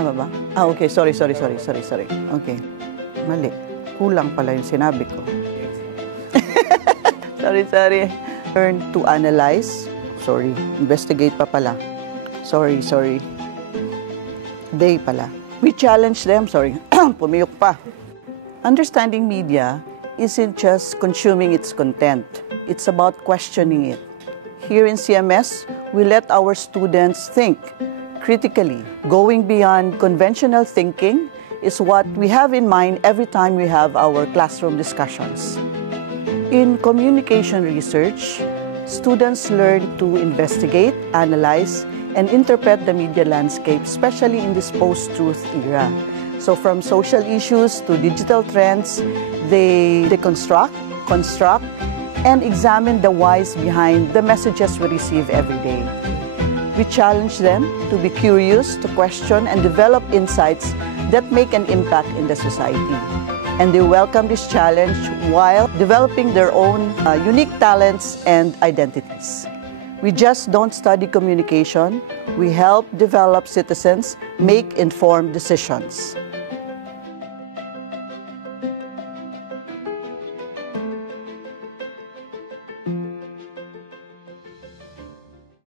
Tama ba? Okay. Sorry. Okay. Mali. Kulang pala yung sinabi ko. Sorry. Learn to analyze. Sorry. Investigate pa pala. Sorry. They pala. We challenge them. Sorry. Pumiyok pa. Understanding media isn't just consuming its content. It's about questioning it. Here in CMS, we let our students think critically. Going beyond conventional thinking is what we have in mind every time we have our classroom discussions. In communication research, students learn to investigate, analyze, and interpret the media landscape, especially in this post-truth era. So from social issues to digital trends, they deconstruct, construct, and examine the whys behind the messages we receive every day. We challenge them to be curious, to question, and develop insights that make an impact in the society. And they welcome this challenge while developing their own unique talents and identities. We just don't study communication. We help develop citizens make informed decisions.